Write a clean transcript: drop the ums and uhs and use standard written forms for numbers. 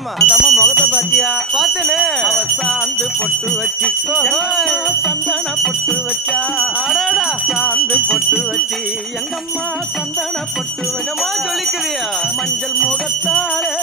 ஆமா அந்த அம்மா முகத்தை பாத்தியா? பாத்தேனே. அவ சாந்து பொட்டு வச்சு சந்தன பொட்டு வச்சா. அடடா சாந்து பொட்டு வச்சு எங்கம்மா சந்தன பொட்டு என்னமா வச்சா. ஜொலிக்குதியா? மஞ்சள் முகத்தாலே